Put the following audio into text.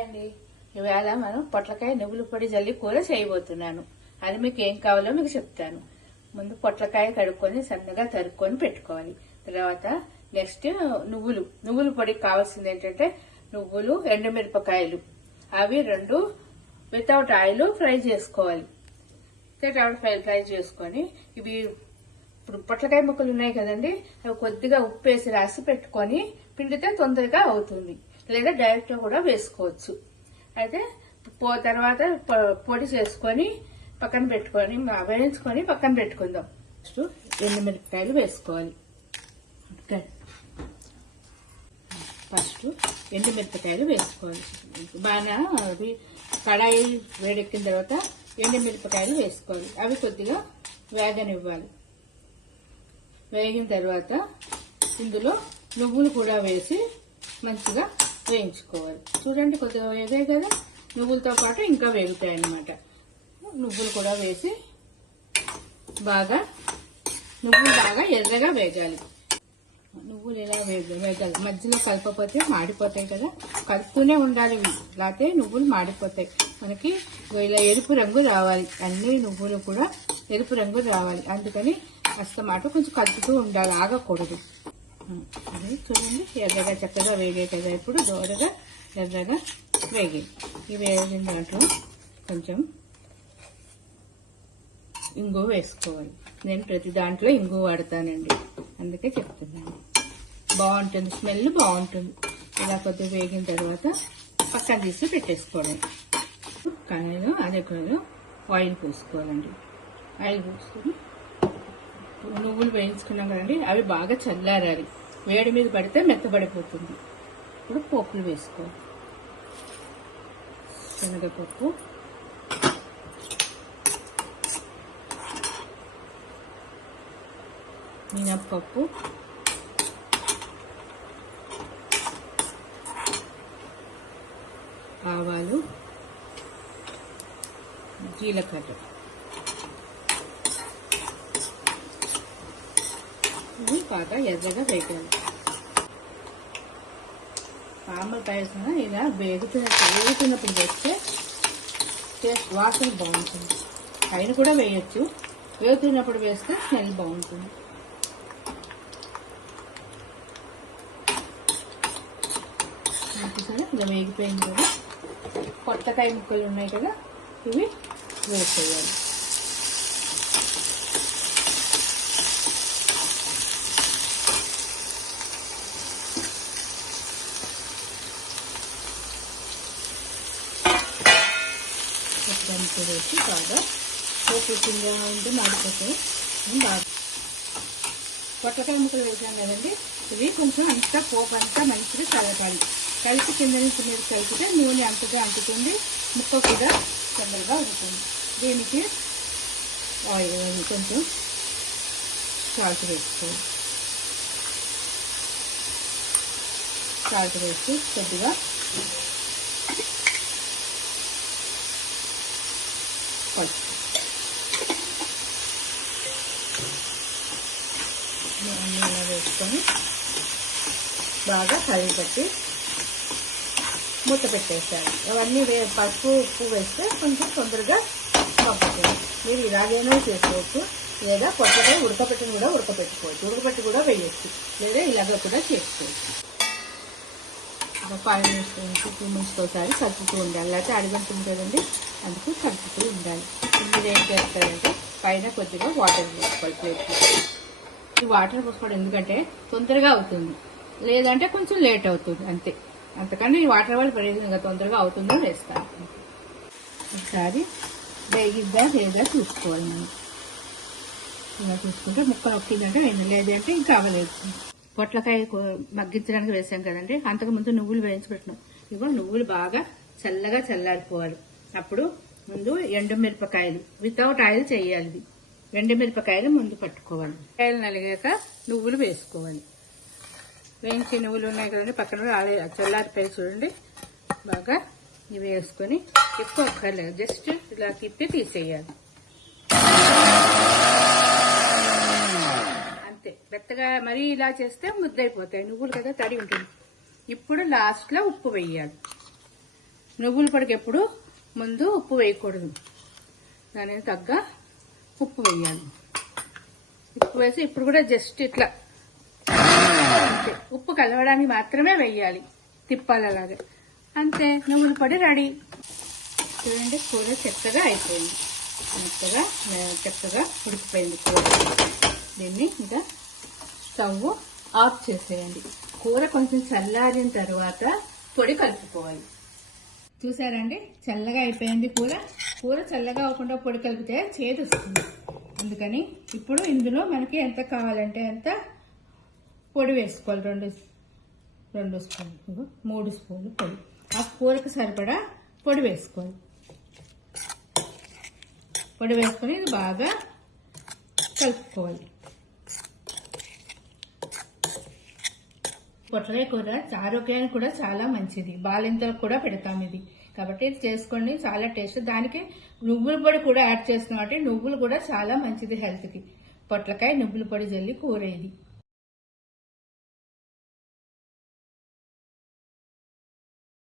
Hi అండి. ఇవాళ మనం పొట్లకాయ నువ్వుల పొడి జల్లి కూర చేయబోతున్నాను. అది మీకు ఏం కావాలో మీకు చెప్తాను. ముందు పొట్లకాయ కడుక్కొని సన్నగా తరుక్కొని పెట్టుకోవాలి. తర్వాత నెక్స్ట్ నువ్వుల పొడికి కావాల్సింది ఏంటంటే నువ్వులు, ఎండుమిరపకాయలు, అవి 2 వితౌట్ ఆయిల్ ఫ్రై చేసుకోవాలి. ఫ్రై చేసుకొని ఇవి ఇప్పుడు పొట్లకాయ ముక్కలు ఉన్నాయి కదండి, అవి కొద్దిగా ఉప్పు వేసి రాసి పెట్టుకొని పిండితే తొందరగా అవుతుంది. లేదా డైరెక్ట్ గా కూడా వేసుకోవచ్చు. అయితే తర్వాత పొడి చేసుకొని పక్కన పెట్టుకొని వేయించుకొని పక్కన పెట్టుకుందాం. ఫస్ట్ ఎండుమిరపకాయలు వేసుకోవాలి. బాగా అవి కడాయి వేడెక్కిన తర్వాత ఎండుమిరపకాయలు వేసుకోవాలి. అవి కొద్దిగా వేగనివ్వాలి. వేగిన తర్వాత ఇందులో నువ్వులు కూడా వేసి మంచిగా వేయించుకోవాలి. చూడండి, కొద్దిగా వేగాయి కదా, నువ్వులతో పాటు ఇంకా వేగుతాయి అన్నమాట. నువ్వులు కూడా వేసి నువ్వులు బాగా ఎర్రగా వేగాలి. నువ్వులు ఇలా వేగాలి. మధ్యలో కలపకపోతే మాడిపోతాయి కదా, కలుపుతూనే ఉండాలి. లేకపోతే నువ్వులు మాడిపోతాయి. మనకి ఇలా ఎరుపు రంగు రావాలి. అన్ని నువ్వులు కూడా ఎరుపు రంగు రావాలి. అందుకని అస్తమాట కొంచెం కలుపుతూ ఉండాలి, ఆగకూడదు. అది చూడండి, ఎర్రగా చక్కగా వేగే కదా. ఇప్పుడు దోరగా ఎర్రగా వేగి ఈ వేగిన దాంట్లో కొంచెం ఇంగువ వేసుకోవాలి. నేను ప్రతి దాంట్లో ఇంగువ వాడతానండి, అందుకే చెప్తున్నాను. బాగుంటుంది, స్మెల్ బాగుంటుంది. ఇలా కొద్దిగా వేగిన తర్వాత పక్కన తీసి పెట్టేసుకోవడం. కడాయిలో అదే కడాయిలో ఆయిల్ పోసుకోవాలండి. ఆయిల్ పోసుకొని నువ్వులు వేయించుకున్నాం కదండి, అవి బాగా చల్లారాలి. వేడి మీద పడితే మెత్తబడిపోతుంది. ఇప్పుడు పోపులు వేసుకోవాలి. శనగపప్పు, మినప్పప్పు, ఆవాలు, జీలకర్ర. ఇవి బాగా ఎర్రగా వేగాలి. మామూలు పాయసం ఇలా వేగుతున్నప్పుడు వేస్తే టేస్ట్ వాసన బాగుంటుంది. పైన కూడా వేయచ్చు, వేగుతున్నప్పుడు వేస్తే స్మెల్ బాగుంటుంది. ఇలా వేగిపోయింది కదా, పొట్లకాయ ముక్కలు ఉన్నాయి కదా, ఇవి వేసేయాలి. వేసి బాగా పోపు కింద ఉంటే మాడిపోతాయి. బాగా పొట్లకాయ ముక్కలు వేసాం కదండి, ఇవి కొంచెం అంతా పోపు అంతా మంచిగా కలపాలి. కలిపి కింద నుంచి మీరు కలిపితే నూనె అంతగా అంటుతుంది, ముక్క కూడా తొందరగా ఉంటుంది. దీనికి ఆయిల్ కొంచెం సాల్ట్ వేసుకోవాలి. సాల్ట్ వేసి కొద్దిగా అన్నీ వేసుకొని బాగా కలిపి మూత పెట్టేసారు. అవన్నీ పసుపు, ఉప్పు వేస్తే కొంచెం తొందరగా పంపుతుంది. మీరు ఇలాగైనా చేసుకోవచ్చు, లేదా పొట్లకాయ ఉడకపెట్టి కూడా వేయచ్చు, లేదా ఇలాగ కూడా చేసుకోవచ్చు. 5 minutes 2 minutes ఒకసారి కలుపుతూ ఉండాలి, లేకపోతే అడిగంటుంది కదండి, అందుకు కలుపుతూ ఉండాలి. మీరు ఏం చేస్తారంటే పైన కొద్దిగా వాటర్ పోసుకోవాలి. ప్లేట్లో ఈ వాటర్ పోసుకోవడం ఎందుకంటే తొందరగా అవుతుంది, లేదంటే కొంచెం లేట్ అవుతుంది, అంతే. అంతకన్నా ఈ వాటర్ వల్ల ప్రయోజనంగా తొందరగా అవుతుందో వేస్తాను. ఒకసారి వేగిద్దా లేదా చూసుకోవాలి. మనం ఇలా చూసుకుంటే ముక్కలు ఒక్కిందంటే లేదంటే ఇంకా అవ్వలేదు. పొట్లకాయ మగ్గించడానికి వేసాం కదండి, అంతకుముందు నువ్వులు వేయించి పెట్టినాం. ఇప్పుడు నువ్వులు బాగా చల్లగా చల్లారిపోవాలి. అప్పుడు ముందు ఎండుమిరపకాయలు వితౌట్ ఆయిల్ చేయాలి. ఎండుమిరపకాయలు ముందు పట్టుకోవాలి. కాయలు నలిగాక నువ్వులు వేసుకోవాలి. వేయించి నువ్వులు ఉన్నాయి కదండి, పక్కన చల్లారిపోయి చూడండి. బాగా ఇవి వేసుకొని ఎక్కువ ఒక్కర్లేదు, జస్ట్ ఇలా తిప్పి తీసేయాలి. అంతే. మెత్తగా మరీ ఇలా చేస్తే ముద్దైపోతాయి. నువ్వులు కదా తడి ఉంటుంది. ఇప్పుడు లాస్ట్ లో ఉప్పు వేయాలి. నువ్వుల పొడికి ఎప్పుడు ముందు ఉప్పు వేయకూడదు, దానికి తగ్గ ఉప్పు వేయాలి. ఉప్పు వేసి ఇప్పుడు కూడా జస్ట్ ఇట్లా ఉప్పు కలవడానికి మాత్రమే వేయాలి, తిప్పాలి అలాగే, అంతే. నువ్వుల పొడి రెడీ. చూడండి కూర చక్కగా అయిపోయింది, చక్కగా ఉడికిపోయింది కూర. దీన్ని ఇంకా స్టవ్ ఆఫ్ చేసేయండి. కూర కొంచెం చల్లారిన తర్వాత పొడి కలుపుకోవాలి. చూసారండి, చల్లగా అయిపోయింది కూర. కూర చల్లగా అవ్వకుండా పొడి కలిపితే చేదు వస్తుంది. అందుకని ఇప్పుడు ఇందులో మనకి ఎంత కావాలంటే అంత పొడి వేసుకోవాలి. 2 స్పూన్లు 3 స్పూన్లు పొడి. ఆ కూరకు సరిపడా పొడి వేసుకోవాలి. పొడి వేసుకొని ఇది బాగా కలుపుకోవాలి. పొట్లకాయ కూర ఆరోగ్యానికి కూడా చాలా మంచిది, బాలింతలకు కూడా పెడతాం ఇది. కాబట్టి ఇది చేసుకోండి, చాలా టేస్ట్. దానికి నువ్వుల పొడి కూడా యాడ్ చేస్తున్నాం, అంటే నువ్వులు కూడా చాలా మంచిది హెల్త్కి. పొట్లకాయ నువ్వుల పొడి జల్లి కూర ఇది.